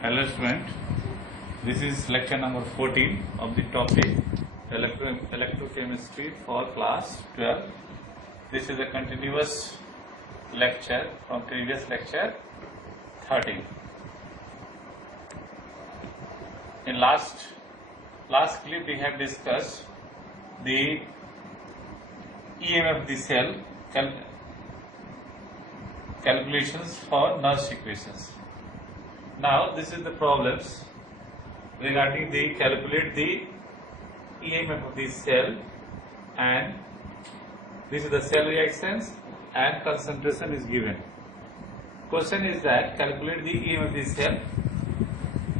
Hello student, this is lecture number 14 of the topic electrochemistry for class 12. This is a continuous lecture from previous lecture 13. In last clip we have discussed the EMF of the cell calculations for Nernst equations. Now this is the problems regarding the calculate the EMF of the cell, and this is the cell reactions and concentration is given. Question is that calculate the EMF of the cell.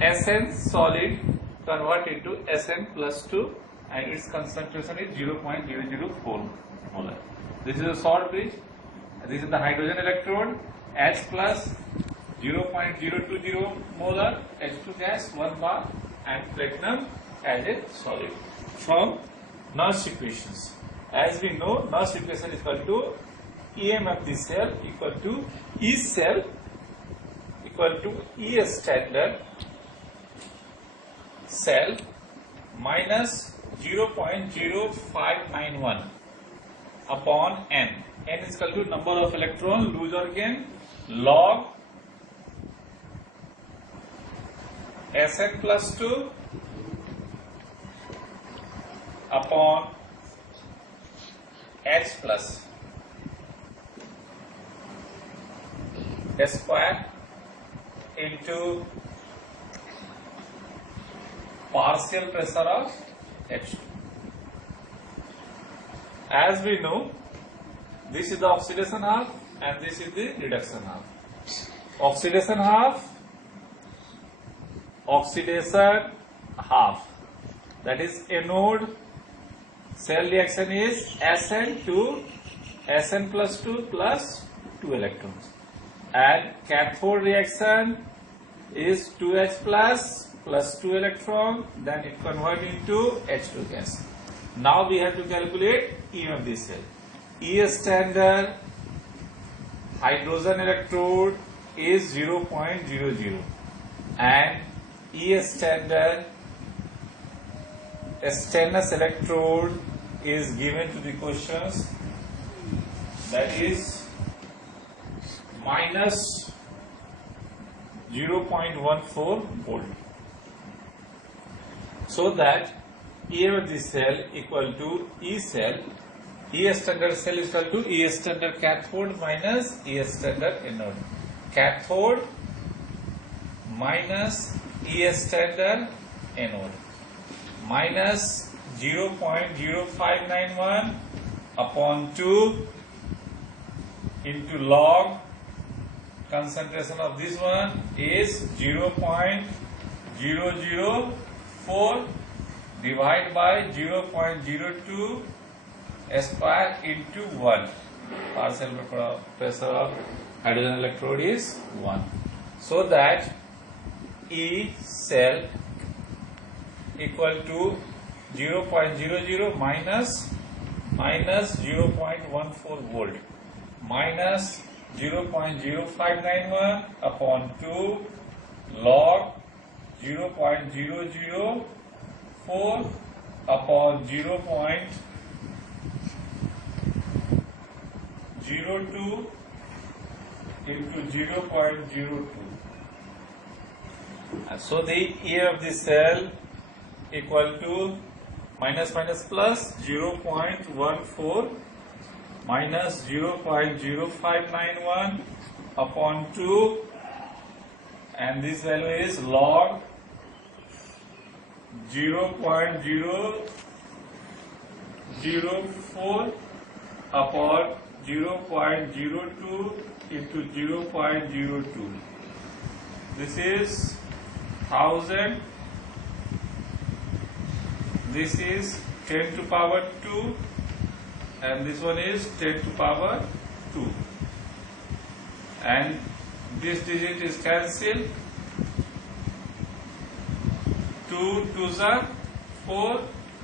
Sn solid convert into Sn plus 2 and its concentration is 0.004 molar. This is a salt bridge. This is the hydrogen electrode, H plus 0.020 molar, H2 gas 1 bar, and platinum as a solid. From Nernst equations, as we know, Nernst equation is equal to EMF of the cell equal to E cell equal to E standard cell minus 0.0591 upon N. N is equal to number of electron loose or gain log Sn plus 2 upon H plus square into partial pressure of H2. As we know, this is the oxidation half and this is the reduction half. Oxidation half, that is anode cell reaction is Sn to Sn plus 2 plus 2 electrons, and cathode reaction is 2H plus 2 electron, then it convert into H2 gas. Now we have to calculate EMF of this cell. E standard hydrogen electrode is 0.00 and E standard stainless electrode is given to the questions, that is minus 0.14 volt. So that EMF of the cell equal to E cell, E standard cell is equal to E standard cathode minus E standard anode. Cathode minus E standard anode minus 0.0591 upon 2 into log concentration of this one is 0.004 divided by 0.02 square into 1. Partial pressure of hydrogen electrode is 1. So that E cell equal to 0.00 minus 0.14 volt minus 0.0591 upon 2 log 0.004 upon 0.02 into 0.02. So the EMF of the cell equal to minus plus 0.14 minus 0.0591 upon 2, and this value is log 0.004 upon 0.02 into 0.02. This is 1000. This is 10 to power 2 and this one is 10 to power 2, and this digit is cancelled. 2 2s are 4,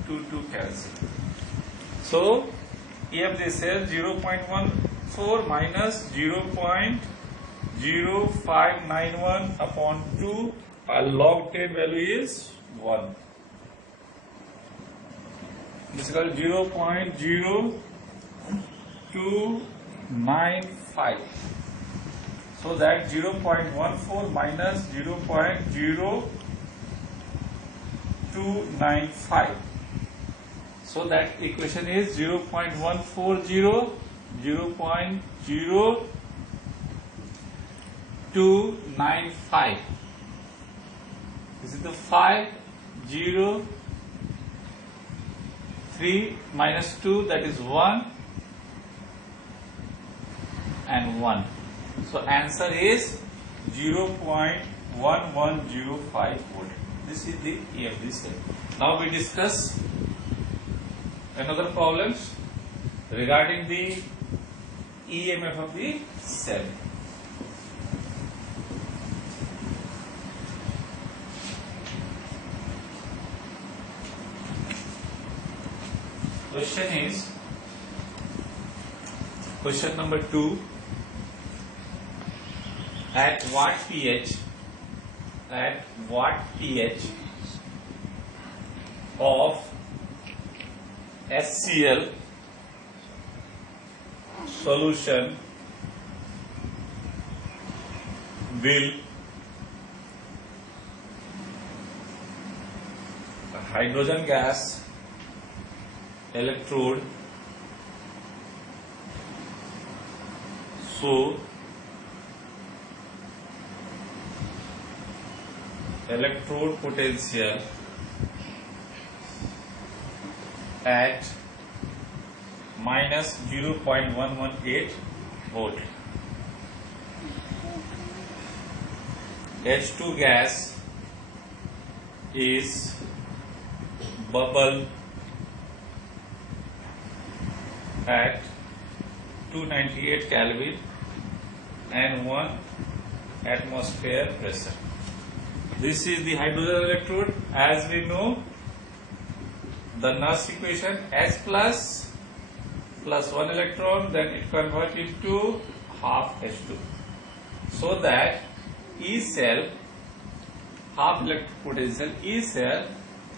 2 2 cancel. So EMF the cell 0.14 minus 0.0591 upon 2 log 10 value is 1. This is called 0.0295. So that 0.14 minus 0.0295. So that equation is 0.140, 0.0295. This is the 5, 0, 3 minus 2, that is 1 and 1. So answer is 0.1105 volt. This is the EMF cell. Now we discuss another problems regarding the EMF of the cell. Question number 2. At what pH of HCl solution will hydrogen gas electrode so electrode potential at minus 0.118 volt. H2 gas is bubble at 298 Kelvin and 1 atmosphere pressure. This is the hydrogen electrode. As we know, the Nernst equation, H plus 1 electron, then it converts into half H2. So that E cell, half electric potential E cell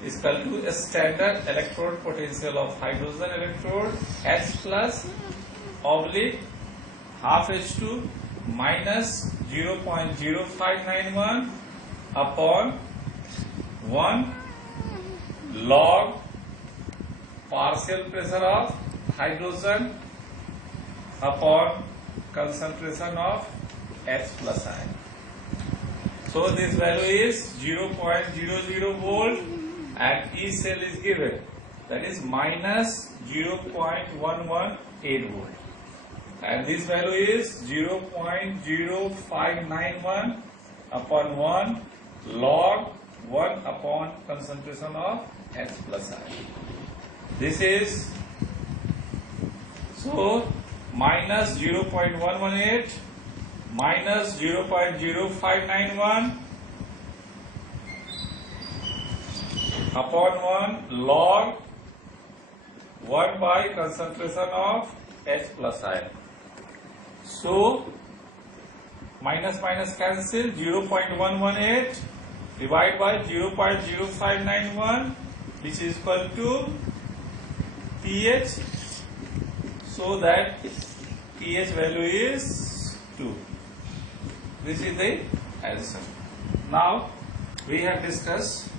is equal to a standard electrode potential of hydrogen electrode H plus oblique half H2 minus 0.0591 upon 1 log partial pressure of hydrogen upon concentration of H plus ion. So this value is 0.00 volt and E cell is given, that is minus 0.118 volt, and this value is 0.0591 upon 1 log 1 upon concentration of H plus ion. This is so minus 0.118 minus 0.0591 upon 1 log 1 by concentration of H plus ion. So minus minus cancel, 0.118 divided by 0.0591, which is equal to pH, so that pH value is 2. This is the answer. Now we have discussed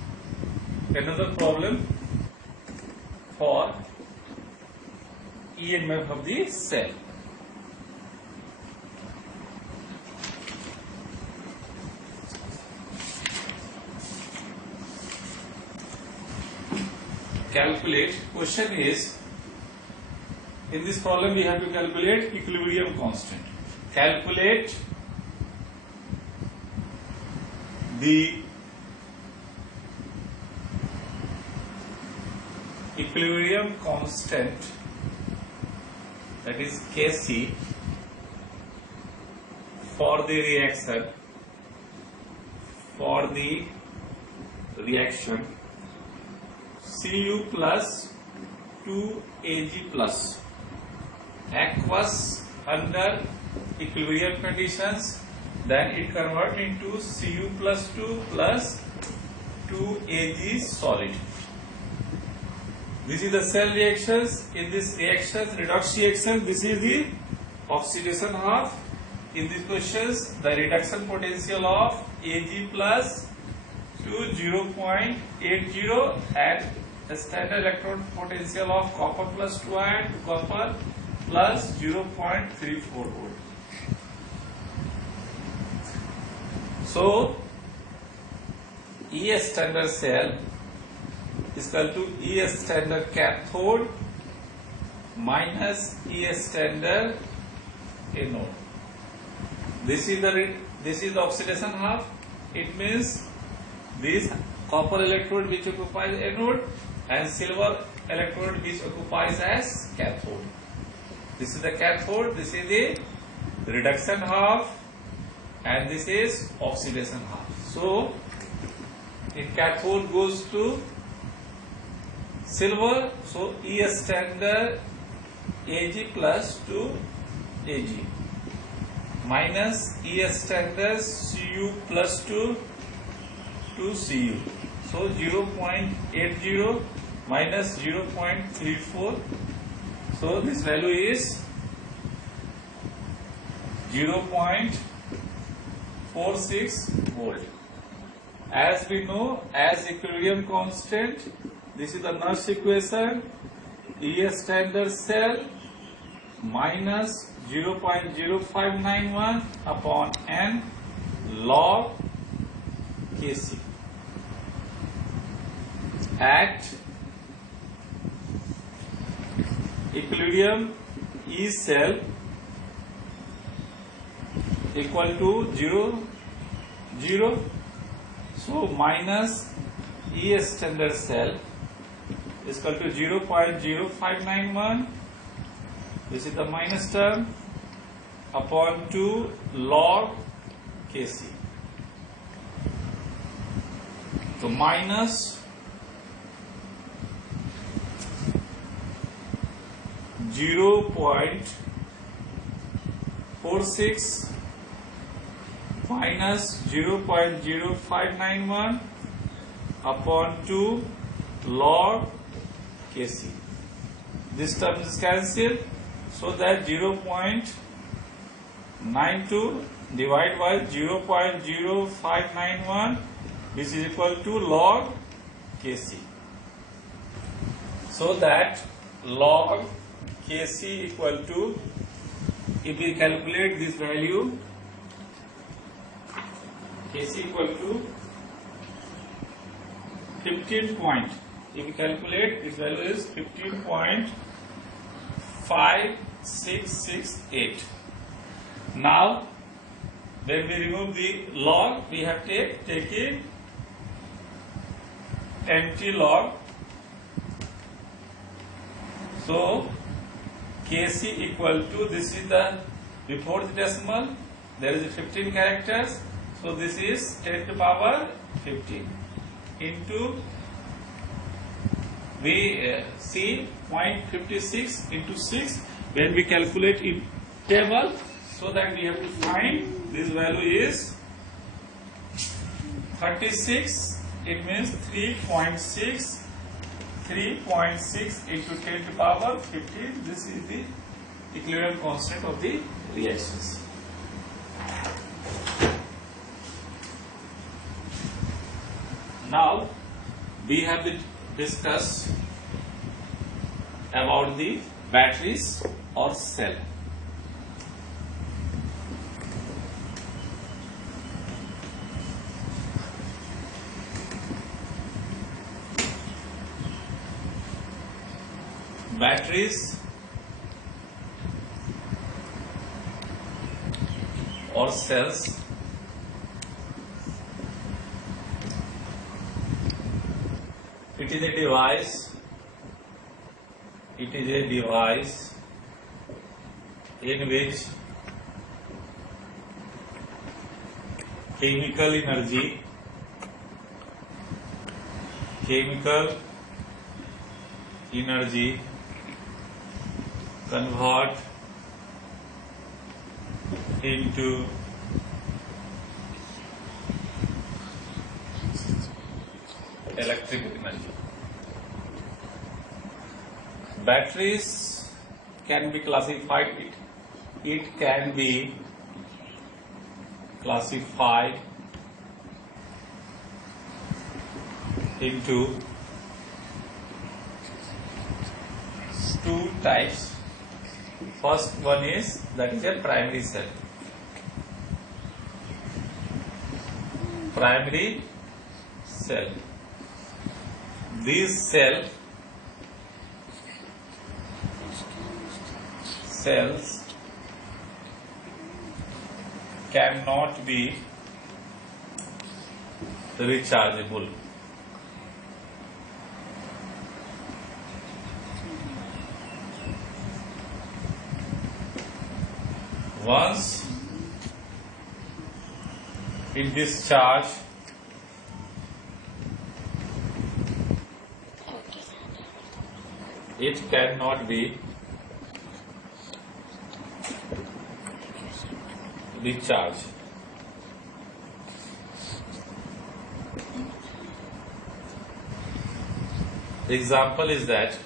another problem for EMF of the cell. Calculate. Question is, in this problem we have to calculate equilibrium constant. Calculate the equilibrium constant, that is Kc, for the reaction Cu plus 2Ag plus aqueous under equilibrium conditions then it convert into Cu plus 2 plus 2Ag solid. This is the cell reactions. In this reaction, redox reaction, this is the oxidation half. In these questions, the reduction potential of Ag plus to 0.80 and the standard electron potential of copper plus 2 ion to copper plus 0.34 volt. So, E standard cell is equal to E standard cathode minus E standard anode. This is the oxidation half. It means this copper electrode which occupies anode and silver electrode which occupies as cathode. This is the cathode, this is the reduction half, and this is oxidation half. So, in cathode goes to silver, so E standard Ag plus 2 Ag minus E standard Cu plus 2 to Cu. So 0.80 minus 0.34. So this value is 0.46 volt. As we know, as equilibrium constant, this is the Nash equation. E standard cell minus 0.0591 upon n log Kc. At equilibrium, E cell equal to 0. So minus E standard cell is equal to 0.0591. This is the minus term upon 2 log Kc. So minus 0.46 minus 0.0591 upon 2 log Kc. This term is cancelled, so that 0.92 divided by 0.0591, which is equal to log Kc. So that log Kc equal to, if we calculate this value, Kc equal to 15 point. If we calculate, this value is 15.5668. Now, when we remove the log, we have taken empty log. So, Kc equal to, this is the, before the decimal, there is 15 characters. So, this is 10 to the power 15 into, we see 0.56 into 6 when we calculate in table, so that we have to find this value is 36. It means 3.6 into 10 to the power 15. This is the equilibrium constant of the reactions. Now we have discussed about the batteries or cell. Batteries or cells it is a device in which chemical energy convert into electric energy. Batteries can be classified. It can be classified into two types. First one is that is a primary cell. Primary cell. These cells cannot be rechargeable. Once it discharge, it cannot be recharged. The example is that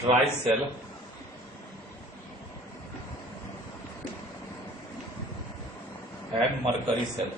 dry cell and mercury cell.